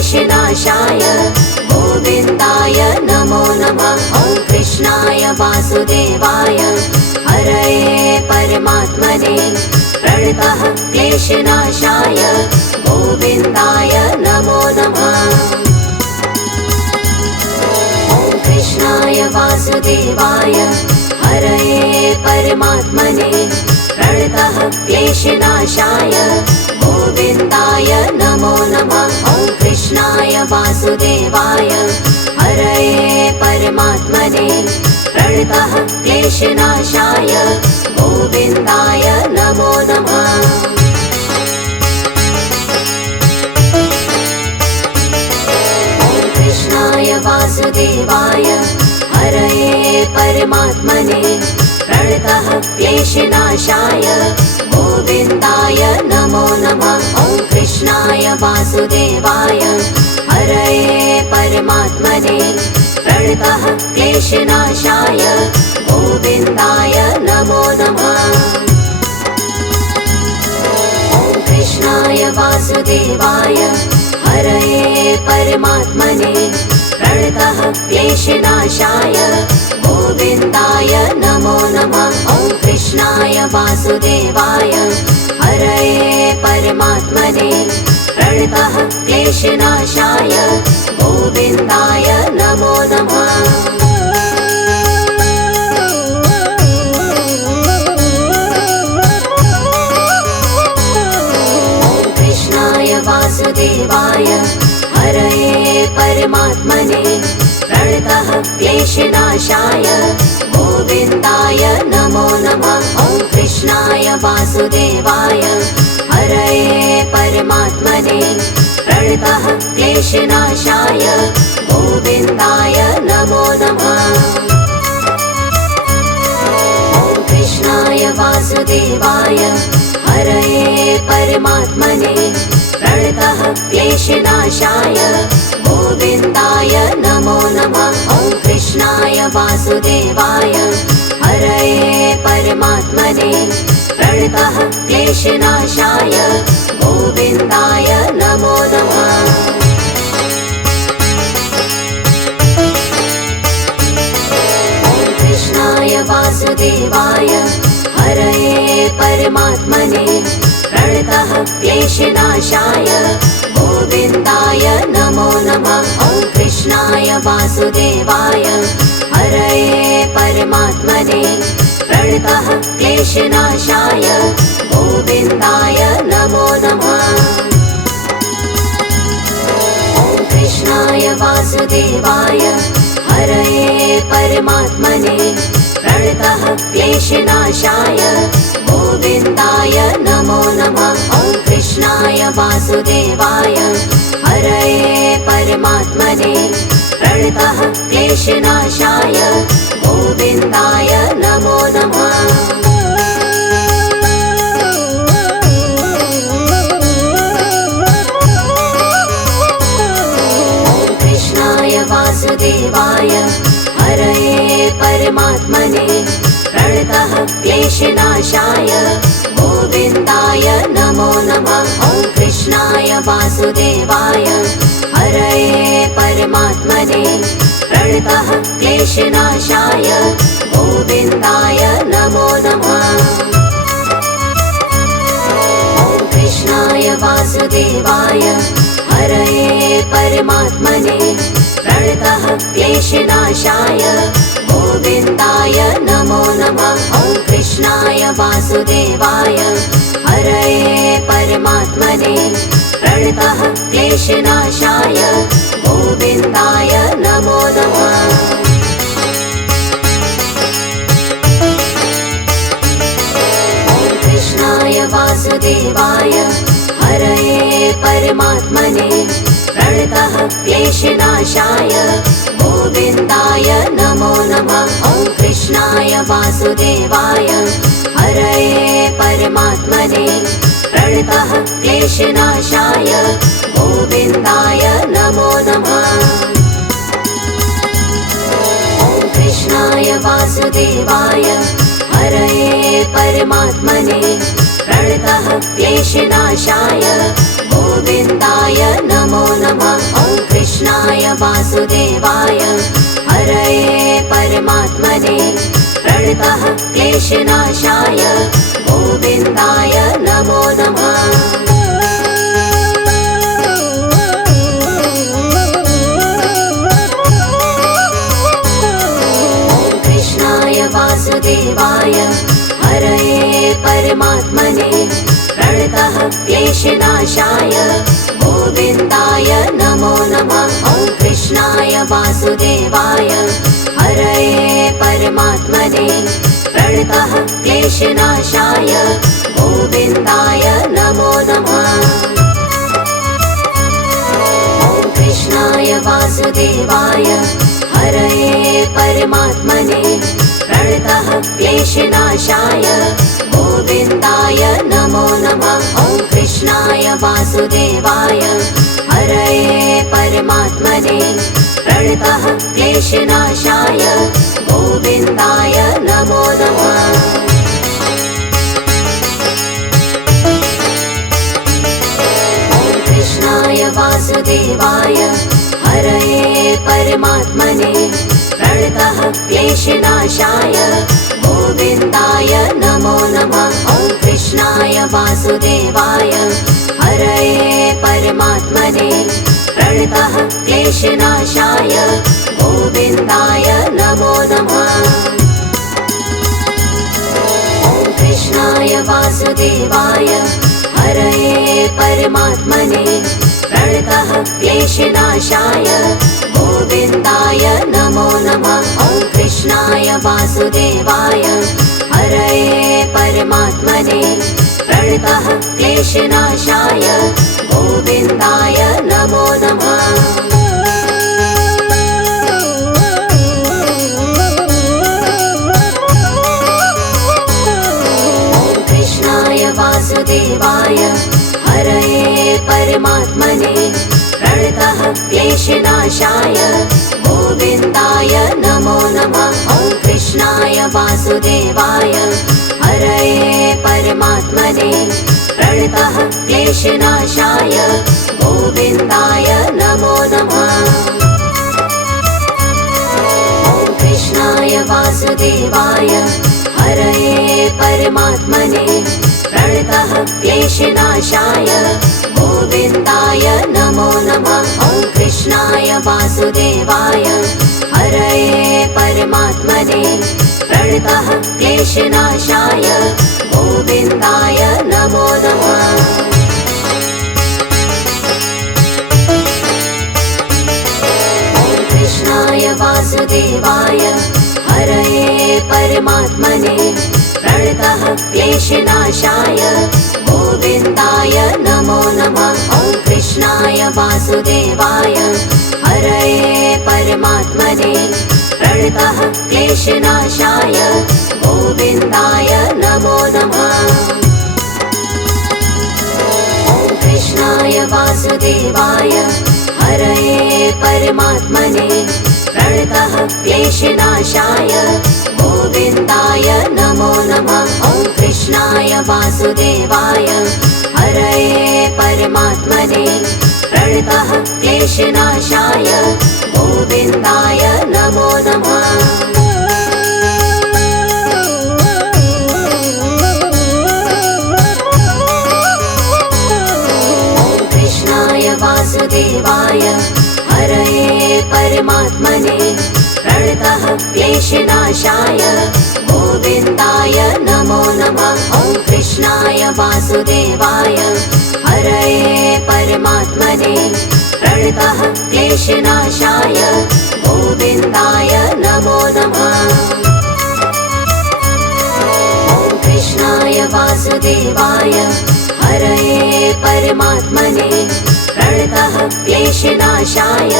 क्लेशनाशाय गोविन्दाय नमो नमः। ॐ कृष्णाय वासुदेवाय हरये परमात्मने प्रणतः क्लेशनाशाय गोविन्दाय नमो नमः। ॐ कृष्णाय वासुदेवाय हरये परमात्मने प्रणतः क्लेशनाशाय गोविन्दाय नमो नमः। ॐ कृष्णाय वासुदेवाय हरये परमात्मने प्रणतः क्लेशनाशाय गोविन्दाय नमो नमः। ॐ कृष्णाय वासुदेवाय हरये परमात्मने प्रणतः क्लेशनाशाय गोविन्दाय नमो नमः। ॐ कृष्णाय वासुदेवाय हरये परमात्मने प्रणतः क्लेशनाशाय गोविन्दाय नमो नमः। ॐ कृष्णाय वासुदेवाय हरये परमात्मने प्रणतः क्लेशनाशाय गोविन्दाय नमो नमः। ॐ कृष्णाय वासुदेवाय हरये परमात्मने प्रणतः क्लेशनाशाय गोविन्दाय नमो नमः। ॐ कृष्णाय वासुदेवाय हरये परमात्मने प्रणतः क्लेशनाशाय गोविन्दाय नमो नमः। ॐ कृष्णाय वासुदेवाय हरये परमात्मने प्रणतः क्लेशनाशाय गोविन्दाय नमो नमः। ॐ कृष्णाय वासुदेवाय हरये परमात्मने प्रणतः क्लेशनाशाय गोविन्दाय नमो नमः। ॐ कृष्णाय वासुदेवाय हरये परमात्मने प्रणतः क्लेशनाशाय गोविन्दाय नमो नमः। ॐ कृष्णाय वासुदेवाय हरये परमात्मने प्रणतः क्लेशनाशाय गोविन्दाय नमो नमः। ॐ कृष्णाय वासुदेवाय हरये परमात्मने प्रणतः क्लेशनाशाय गोविन्दाय नमो नमः। ॐ कृष्णाय वासुदेवाय हरये परमात्मने प्रणतः क्लेशनाशाय गोविन्दाय नमो नमः। ॐ कृष्णाय वासुदेवाय हरये परमात्मने प्रणतः क्लेशनाशाय गोविन्दाय नमो नमः। ॐ कृष्णाय वासुदेवाय हरये परमात्मने प्रणतः क्लेशनाशाय गोविन्दाय नमो नमः। ॐ कृष्णाय वासुदेवाय हरये परमात्मने प्रणतः क्लेशनाशाय गोविन्दाय नमो नमः। ॐ कृष्णाय वासुदेवाय हरये परमात्मने प्रणतः क्लेशनाशाय गोविन्दाय नमो नमः। ॐ कृष्णाय वासुदेवाय हरये परमात्मने प्रणतः क्लेशनाशाय गोविन्दाय नमो नमः। ॐ कृष्णाय वासुदेवाय हरये परमात्मने प्रणतः क्लेशनाशाय गोविन्दाय नमो नमः। ॐ कृष्णाय वासुदेवाय हरये परमात्मने प्रणतः क्लेशनाशाय गोविन्दाय नमो नमः। ॐ कृष्णाय वासुदेवाय हरये परमात्मने प्रणतः क्लेशनाशाय गोविन्दाय नमो नमः। वासुदेवाय हरये परमात्मने प्रणतः क्लेशनाशाय गोविन्दाय नमो नमः। वासुदेवाय हरये परमात्मने प्रणतः क्लेशनाशाय गोविन्दाय नमो नमः। ॐ कृष्णाय वासुदेवाय हरये परमात्मने प्रणतः क्लेशनाशाय गोविन्दाय नमो नमः। ॐ कृष्णाय वासुदेवाय हरये परमात्मने प्रणतः क्लेशनाशाय गोविन्दाय नमो नमः। ॐ कृष्णाय वासुदेवाय हरये परमात्मने प्रणतः क्लेशनाशाय गोविन्दाय नमो नमः। ॐ कृष्णाय वासुदेवाय हरये परमात्मने प्रणतः क्लेशनाशाय गोविन्दाय नमो नमः। ॐ कृष्णाय वासुदेवाय हरये परमात्मने प्रणतः क्लेशनाशाय गोविन्दाय नमो नमः। ॐ कृष्णाय वासुदेवाय हरये परमात्मने प्रणतः क्लेशनाशाय गोविन्दाय नमो नमः। ॐ कृष्णाय वासुदेवाय हरये परमात्मने प्रणतः क्लेशनाशाय गोविन्दाय नमो नमः। ॐ कृष्णाय वासुदेवाय हरये परमात्मने प्रणतः क्लेशनाशाय गोविन्दाय नमो नमः। ॐ कृष्णाय वासुदेवाय हरये परमात्मने प्रणतः क्लेशनाशाय गोविन्दाय नमो नमः। ॐ कृष्णाय वासुदेवाय हरये परमात्मने प्रणतः क्लेशनाशाय गोविन्दाय नमो नमः। ॐ कृष्णाय वासुदेवाय हरये परमात्मने प्रणतः क्लेशनाशाय गोविन्दाय नमो नमः। ॐ कृष्णाय वासुदेवाय हरये परमात्मने प्रणतः क्लेशनाशाय गोविन्दाय नमो नमः। ॐ कृष्णाय वासुदेवाय हरये परमात्मने प्रणतः क्लेशनाशाय गोविन्दाय नमो नमः। ॐ कृष्णाय वासुदेवाय हरये परमात्मने प्रणतः क्लेशनाशाय गोविन्दाय नमो नमः। ॐ कृष्णाय वासुदेवाय हरये परमात्मने प्रणतः क्लेशनाशाय गोविन्दाय नमो नमः। ॐ कृष्णाय वासुदेवाय हरये परमात्मने प्रणतः क्लेशनाशाय गोविन्दाय नमो नमः। ॐ कृष्णाय वासुदेवाय हरये परमात्मने प्रणतः क्लेशनाशाय गोविन्दाय नमो नमः। ॐ कृष्णाय वासुदेवाय हरये परमात्मने प्रणतः क्लेशनाशाय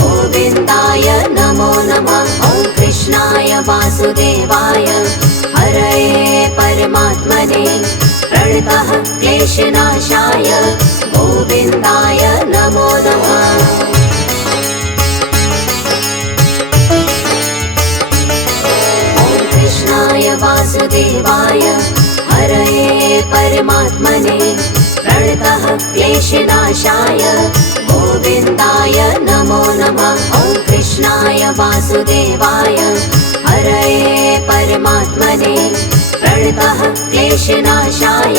गोविन्दाय नमो नमः। ॐ कृष्णाय वासुदेवाय हरये परमात्मने प्रणतः क्लेशनाशाय गोविन्दाय नमो नमः। ॐ कृष्णाय वासुदेवाय हरये परमात्मने प्रणतः क्लेशनाशाय गोविन्दाय नमो नमः। ॐ वासुदेवाय हरये परमात्मने प्रणतः क्लेशनाशाय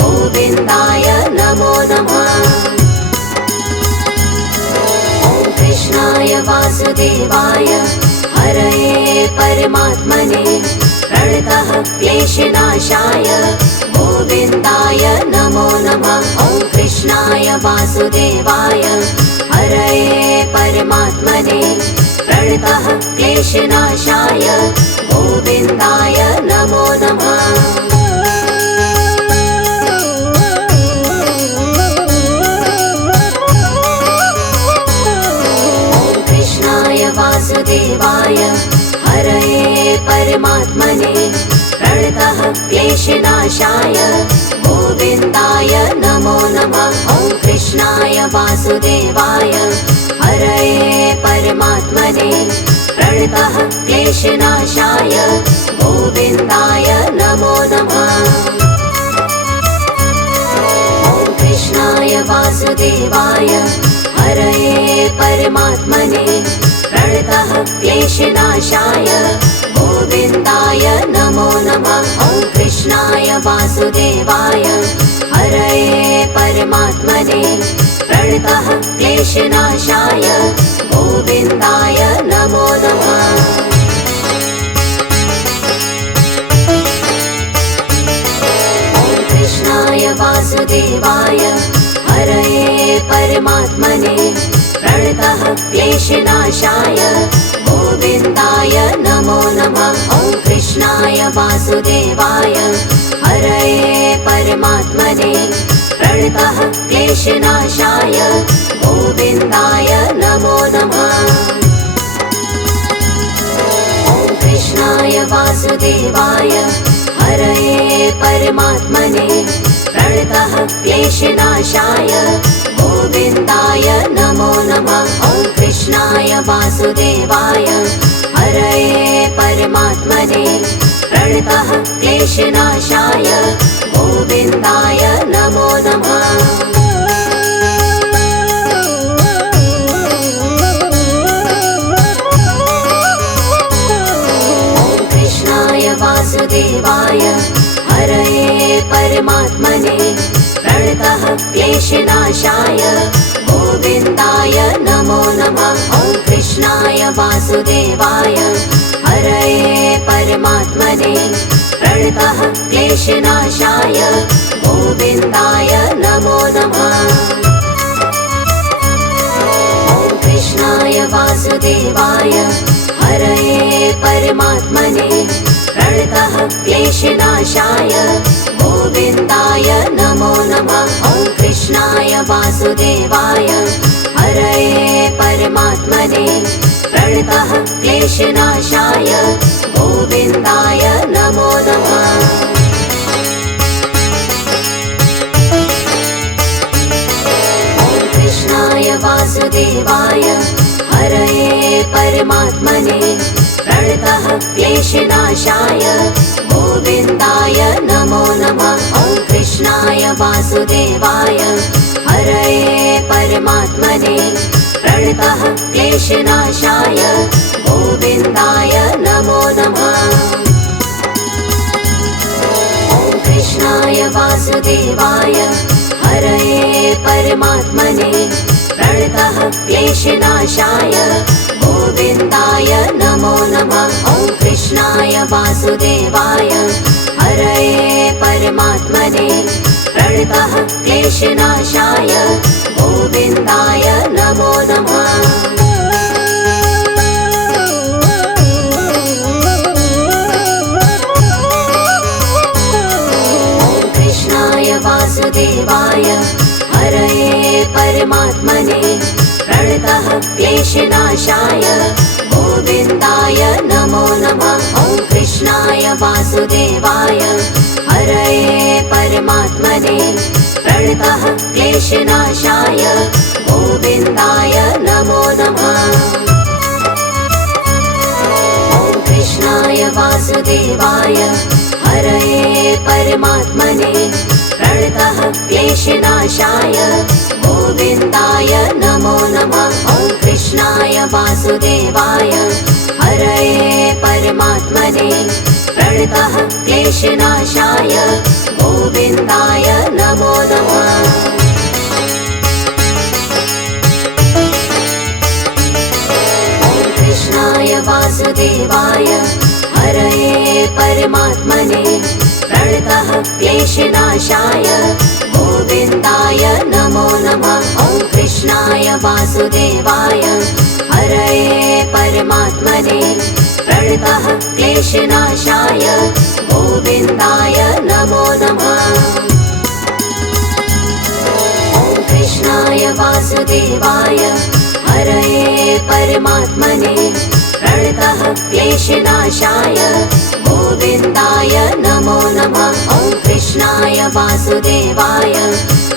गोविन्दाय नमो नमः। ॐ कृष्णाय वासुदेवाय हरये परमात्मने प्रणतः क्लेशनाशाय गोविन्दाय नमो नमः। ॐ कृष्णाय वासुदेवाय हरये परमात्मने प्रणतः क्लेशनाशाय गोविन्दाय नमो नमः। ॐ कृष्णाय वासुदेवाय हरये परमात्मने प्रणतः क्लेशनाशाय गोविन्दाय नमो नमः। ॐ कृष्णाय वासुदेवाय हरये परमात्मने प्रणतः क्लेशनाशाय गोविन्दाय नमो नमः। ॐ कृष्णाय वासुदेवाय हरये परमात्मने प्रणतः क्लेशनाशाय गोविन्दाय नमो नमः। ॐ कृष्णाय वासुदेवाय हरये परमात्मने प्रणतः क्लेशनाशाय गोविन्दाय नमो नमः। ॐ कृष्णाय वासुदेवाय हरये परमात्मने प्रणतः क्लेशनाशाय गोविन्दाय नमो नमः। ॐ कृष्णाय वासुदेवाय हरये परमात्मने प्रणतः क्लेशनाशाय गोविन्दाय नमो नमः। ॐ कृष्णाय वासुदेवाय हरये परमात्मने प्रणतः क्लेशनाशाय गोविन्दाय नमो नमः। ॐ कृष्णाय वासुदेवाय हरये परमात्मने प्रणतः क्लेशनाशाय गोविन्दाय नमो नमः। ॐ कृष्णाय वासुदेवाय हरये परमात्मने प्रणतः क्लेशनाशाय गोविन्दाय नमो नमः। ॐ कृष्णाय वासुदेवाय हरये परमात्मने प्रणतः क्लेशनाशाय गोविन्दाय नमो नमः। ॐ कृष्णाय वासुदेवाय हरये परमात्मने प्रणतः क्लेशनाशाय गोविन्दाय नमो नमः। ॐ कृष्णाय वासुदेवाय हरये परमात्मने प्रणतः क्लेशनाशाय गोविन्दाय नमो नमः। ॐ कृष्णाय वासुदेवाय हरये परमात्मने प्रणतः क्लेशनाशाय गोविन्दाय नमो नमः। ॐ कृष्णाय वासुदेवाय हरये परमात्मने प्रणतः क्लेशनाशाय गोविन्दाय नमो नमः। ॐ कृष्णाय वासुदेवाय हरये परमात्मने प्रणतः क्लेशनाशाय गोविन्दाय नमो नमः। ॐ कृष्णाय वासुदेवाय हरये परमात्मने प्रणतः क्लेशनाशाय गोविन्दाय नमो नमः। ॐ कृष्णाय वासुदेवाय हरये परमात्मने प्रणतः क्लेशनाशाय गोविन्दाय नमो नमः। ॐ कृष्णाय वासुदेवाय हरये परमात्मने प्रणतः क्लेशनाशाय गोविन्दाय नमो नमः। ॐ कृष्णाय वासुदेवाय हरये परमात्मने प्रणतः क्लेशनाशाय गोविन्दाय नमो नमः। ॐ कृष्णाय वासुदेवाय हरये परमात्मने प्रणतः क्लेशनाशाय गोविन्दाय नमो नमः। कृष्णाय वासुदेवाय हरये परमात्मने प्रणतः क्लेशनाशाय गोविन्दाय नमो नमः। ॐ कृष्णाय वासुदेवाय हरये परमात्मने प्रणतः क्लेशनाशाय गोविन्दाय नमो नमः। ॐ कृष्णाय वासुदेवाय हरये परमात्मने प्रणतः क्लेशनाशाय गोविन्दाय नमो नमः। ॐ कृष्णाय वासुदेवाय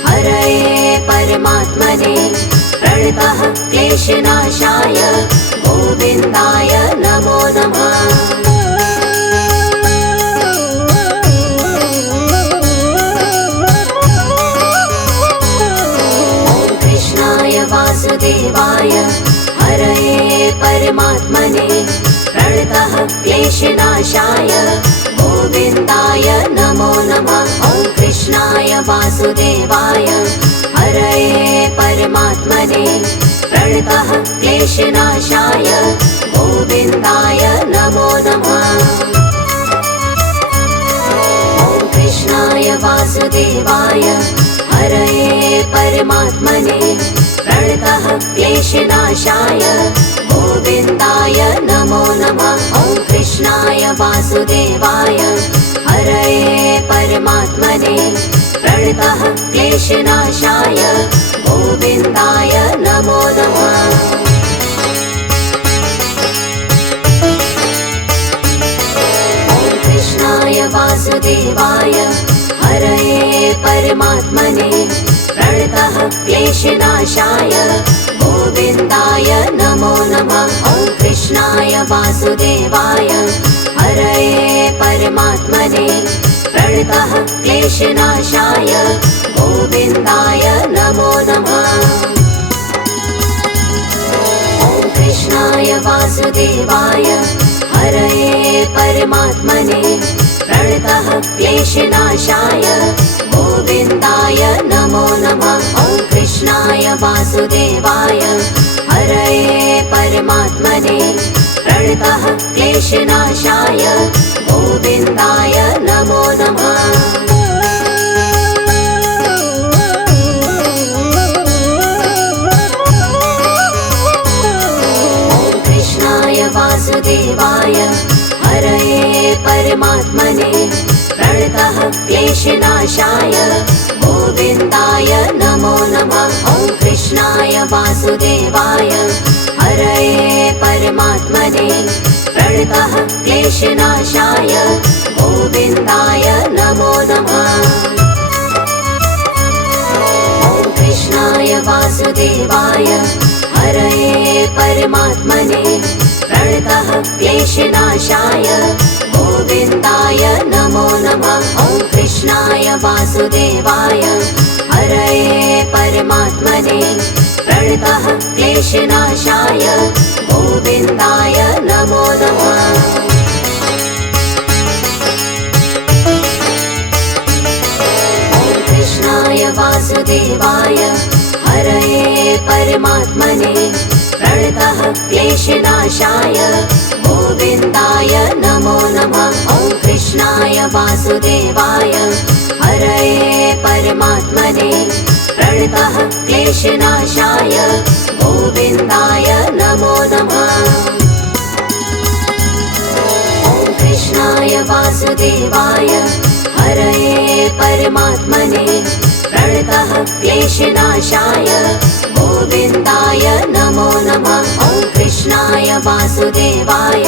हरये परमात्मने प्रणतः क्लेशनाशाय गोविन्दाय नमो नमः। वासुदेवाय हरये परमात्मने प्रणतः क्लेशनाशाय गोविन्दाय नमो नमः। ॐ कृष्णाय वासुदेवाय हरये परमात्मने प्रणतः क्लेशनाशाय गोविन्दाय नमो नमः। ॐ कृष्णाय वासुदेवाय हरये परमात्मने प्रणतः क्लेशनाशाय गोविन्दाय नमो नमः। ॐ कृष्णाय वासुदेवाय हरये परमात्मने प्रणतः क्लेशनाशाय गोविन्दाय नमो नमः। ॐ कृष्णाय वासुदेवाय हरये परमात्मने प्रणतः क्लेशनाशाय गोविन्दाय नमो नमः। ॐ कृष्णाय वासुदेवाय हरये परमात्मने प्रणतः क्लेशनाशाय गोविन्दाय नमो नमः। ॐ कृष्णाय वासुदेवाय हरये परमात्मने प्रणतः क्लेशनाशाय गोविन्दाय नमो नमः। ॐ कृष्णाय वासुदेवाय हरये परमात्मने प्रणतः क्लेशनाशाय गोविन्दाय नमो नमः। ॐ कृष्णाय वासुदेवाय हरये परमात्मने प्रणतः क्लेशनाशाय गोविन्दाय नमो नमः। ॐ कृष्णाय वासुदेवाय हरये परमात्मने प्रणतः क्लेशनाशाय गोविन्दाय नमो नमः। ॐ कृष्णाय वासुदेवाय हरये परमात्मने प्रणतः क्लेशनाशाय गोविन्दाय नमो नमः। ॐ कृष्णाय वासुदेवाय हरये परमात्मने प्रणतः क्लेशनाशाय गोविन्दाय नमो नमः। ॐ कृष्णाय वासुदेवाय हरये परमात्मने प्रणतः क्लेशनाशाय गोविन्दाय नमो नमः। ॐ कृष्णाय वासुदेवाय हरये परमात्मने प्रणतः क्लेशनाशाय गोविन्दाय नमो नमः। ॐ कृष्णाय वासुदेवाय हरये परमात्मने प्रणतः क्लेशनाशाय गोविन्दाय नमो नमः। ॐ कृष्णाय वासुदेवाय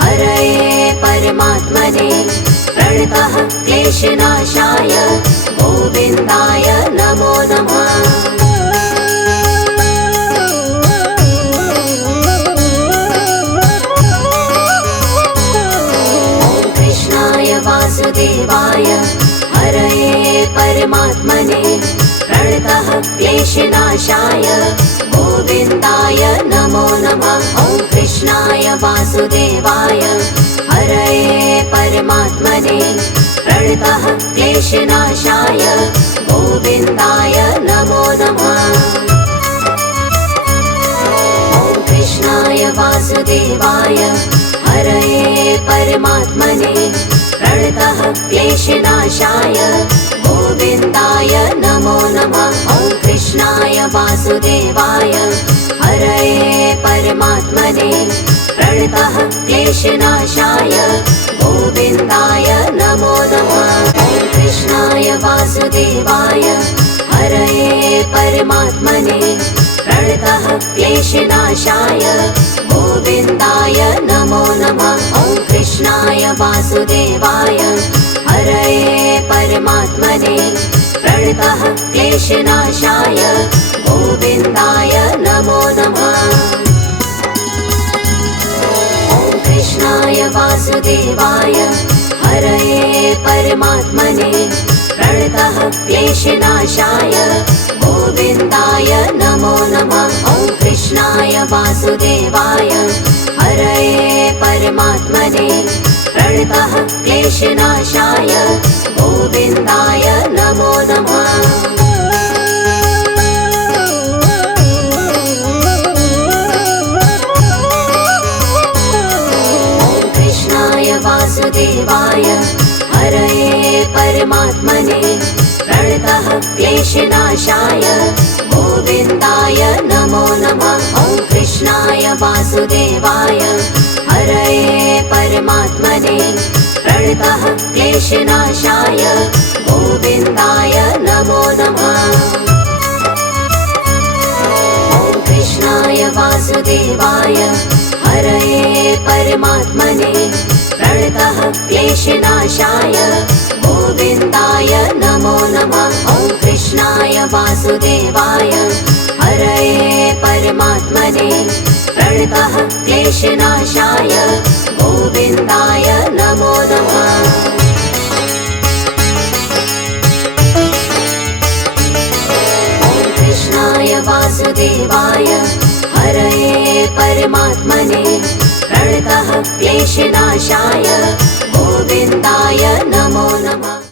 हरये परमात्मने प्रणतः क्लेशनाशाय गोविन्दाय नमो नमः। ॐ कृष्णाय वासुदेवाय हरये परमात्मने प्रणतः क्लेशनाशाय गोविन्दाय नमो नमः। कृष्णाय वासुदेवाय हरये परमात्मने प्रणतः क्लेशनाशाय गोविन्दाय नमो नमः। ॐ कृष्णाय वासुदेवाय हरये परमात्मने प्रणतः क्लेशनाशाय गोविन्दाय नमो नमः। ॐ कृष्णाय वासुदेवाय हरये परमात्मने प्रणतः क्लेशनाशाय गोविन्दाय नमो नमः। ॐ कृष्णाय वासुदेवाय हरये परमात्मने प्रणतः क्लेशनाशाय गोविन्दाय नमो नमः। ॐ कृष्णाय वासुदेवाय हरये परमात्मने प्रणतः क्लेशनाशाय गोविन्दाय नमो नमः। ॐ कृष्णाय वासुदेवाय हरये परमात्मने प्रणतः क्लेशनाशाय गोविन्दाय नमो नमः। ॐ कृष्णाय वासुदेवाय हरये परमात्मने प्रणतः क्लेशनाशाय गोविन्दाय नमो नमः। ॐ कृष्णाय वासुदेवाय हरये परमात्मने प्रणतः क्लेशनाशाय गोविन्दाय नमो नमः। ॐ कृष्णाय वासुदेवाय हरये परमात्मने प्रणतः क्लेशनाशाय गोविन्दाय नमो नमः। ॐ कृष्णाय वासुदेवाय हरये परमात्मने प्रणतः क्लेशनाशाय गोविन्दाय नमो नमः। ॐ कृष्णाय वासुदेवाय हरये परमात्मने प्रणतः क्लेशनाशाय गोविन्दाय नमो नमः। ॐ कृष्णाय वासुदेवाय हरये परमात्मने प्रणतः क्लेशनाशाय गोविन्दाय नमो नमः।